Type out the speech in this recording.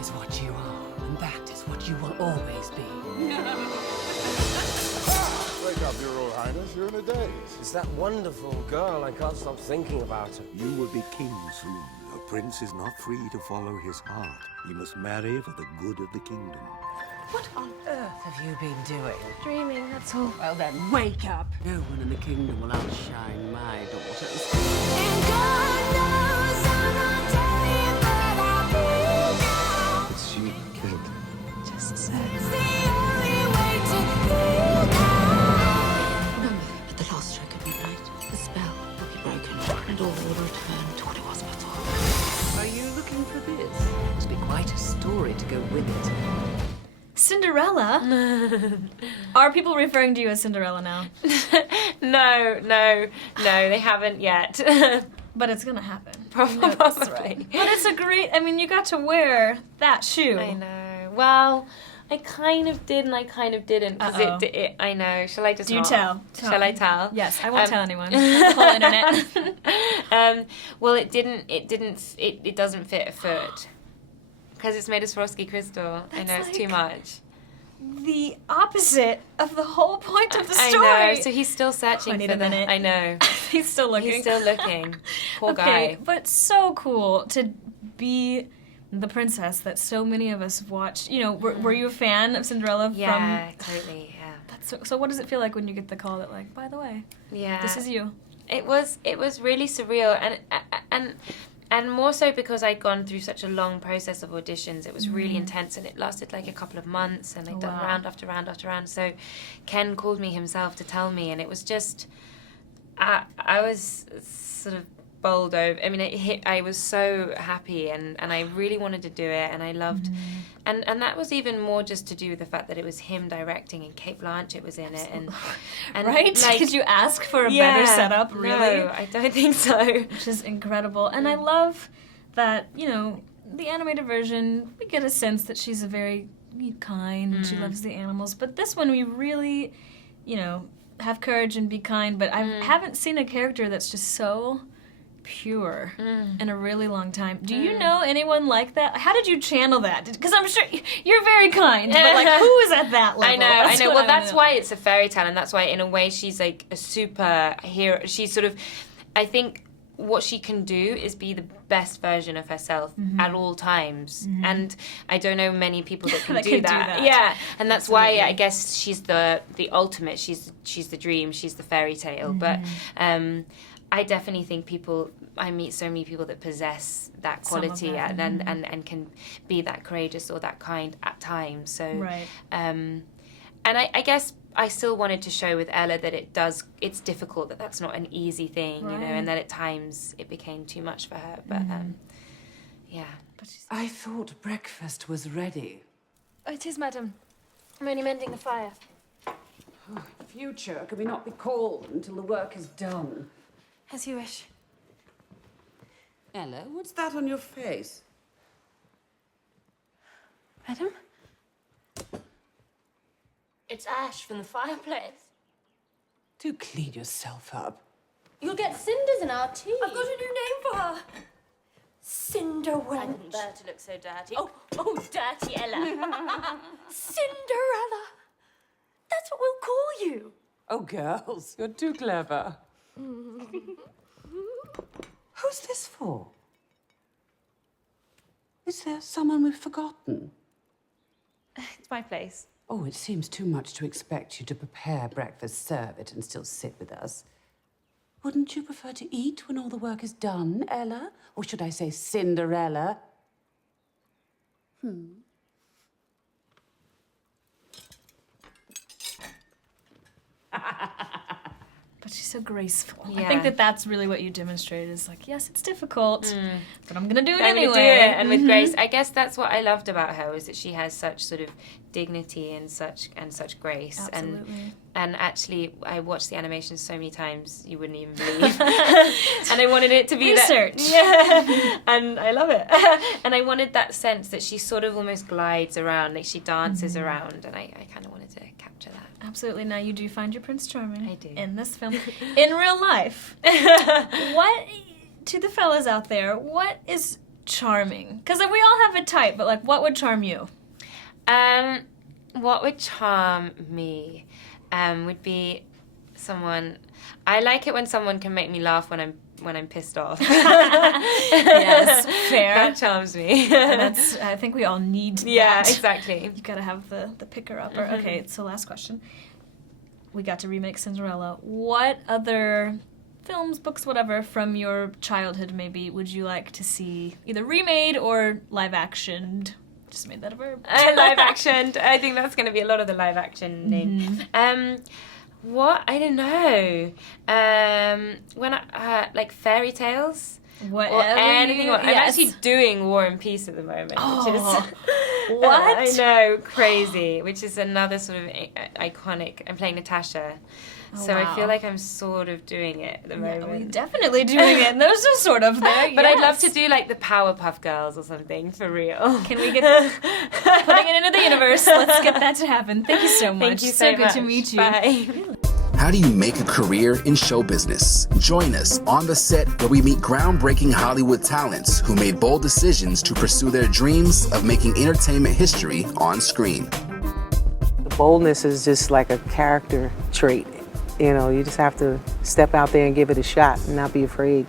is what you are, and that is what you will always be. Wake up, Your Royal Highness. You're in a daze. It's that wonderful girl. I can't stop thinking about her. You will be king soon. A prince is not free to follow his heart. He must marry for the good of the kingdom. What on earth have you been doing? Dreaming, that's all. Well then, wake up. No one in the kingdom will outshine my daughters. And God knows I'm not telling, but I'll be down. It's she who killed him. Just say. It's the only way to be down. Remember, at the last stroke of midnight, the spell will be broken, and all will return to what it was before. Are you looking for this? Must be quite a story to go with it. Cinderella? Are people referring to you as Cinderella now? No, they haven't yet. But it's gonna happen. Probably. That's right. But it's a great, I mean, you got to wear that shoe. I know. Well, I kind of did and I kind of didn't. Because I know. Shall I just Do you not? tell? Shall I tell? Yes, I won't tell anyone. The whole internet. Well, it doesn't fit a foot. Because it's made of Swarovski crystal. I know, it's too much. The opposite of the whole point of the story. I know, so he's still searching I need for a minute. I know. He's still looking. He's still looking. Poor Okay, guy. but so cool to be the princess that so many of us watched. You know, were you a fan of Cinderella? Yeah, totally, yeah. So what does it feel like when you get the call that, like, by the way, this is you? It was really surreal, and more so because I'd gone through such a long process of auditions. It was really intense, and it lasted like a couple of months, and I'd done round after round after round. So Ken called me himself to tell me, and it was just, I was sort of bowled over. I mean, I was so happy, and I really wanted to do it, and I loved, and that was even more just to do with the fact that it was him directing, and Kate Blanchett was in it, and right? like, Did you ask for a better setup? Really? No, I don't think so. Which is incredible, and I love that, you know, the animated version, we get a sense that she's a very kind and she loves the animals, but this one we really, you know, have courage and be kind, but I haven't seen a character that's just so pure in a really long time. Do you know anyone like that? How did you channel that? Because I'm sure you're very kind, but like, who is at that level? I know. Well, that's why it's a fairy tale, and that's why, in a way, she's like a superhero. She's sort of, I think, what she can do is be the best version of herself at all times, and I don't know many people that can do that. Yeah, and that's why I guess she's the ultimate. She's the dream. She's the fairy tale. But I definitely think I meet so many people that possess that quality and can be that courageous or that kind at times. So, and I guess I still wanted to show with Ella that it's difficult, that's not an easy thing, you know, and that at times it became too much for her. But yeah. I thought breakfast was ready. Oh, it is, madam. I'm only mending the fire. Future, can we not be called until the work is done? As you wish. Ella, what's that on your face? Madam? It's ash from the fireplace. Do clean yourself up. You'll get cinders in our tea. I've got a new name for her. Cinderwench. I didn't bear to look so dirty. Oh, dirty Ella. Cinderella. That's what we'll call you. Oh, girls, you're too clever. Who's this for? Is there someone we've forgotten? It's my place. Oh, it seems too much to expect you to prepare breakfast, serve it, and still sit with us. Wouldn't you prefer to eat when all the work is done, Ella? Or should I say Cinderella? But she's so graceful. I Yeah. think that's really what you demonstrated, is like, yes, it's difficult, but I'm gonna do it I'm anyway. gonna do it, and with grace. I guess that's what I loved about her, was that she has such sort of dignity and such grace. Absolutely. And actually, I watched the animation so many times you wouldn't even believe. And I wanted it to be Research. that. Yeah. And I love it. And I wanted that sense that she sort of almost glides around, like she dances around, and I kind of wanted to capture that. Absolutely. Now you do find your Prince Charming. I do. In this film. In real life. What, to the fellas out there, what is charming? Because we all have a type, but like, what would charm you? What would charm me would be someone. I like it when someone can make me laugh when I'm pissed off. Yes, fair. That charms me. And that's. I think we all need Yeah, that. exactly. You gotta have the picker upper. Okay, so last question. We got to remake Cinderella. What other films, books, whatever, from your childhood maybe would you like to see either remade or live actioned? Just made that a verb. Live action. I think that's going to be a lot of the live action name. What? I don't know. When like fairy tales. Whatever. Or anything. I'm Yes. actually doing War and Peace at the moment, which is What? I know, crazy. Which is another sort of iconic. I'm playing Natasha, so I feel wow. like I'm sort of doing it at the Yeah, moment. we're definitely doing it. Those are sort of there. But I'd love yes. to do like the Powerpuff Girls or something for real. Can we get putting it into the universe? Let's get that to happen. Thank you so much. Thank you so good much. to meet you. Bye. How do you make a career in show business? Join us on the set where we meet groundbreaking Hollywood talents who made bold decisions to pursue their dreams of making entertainment history on screen. The boldness is just like a character trait. You know, you just have to step out there and give it a shot and not be afraid.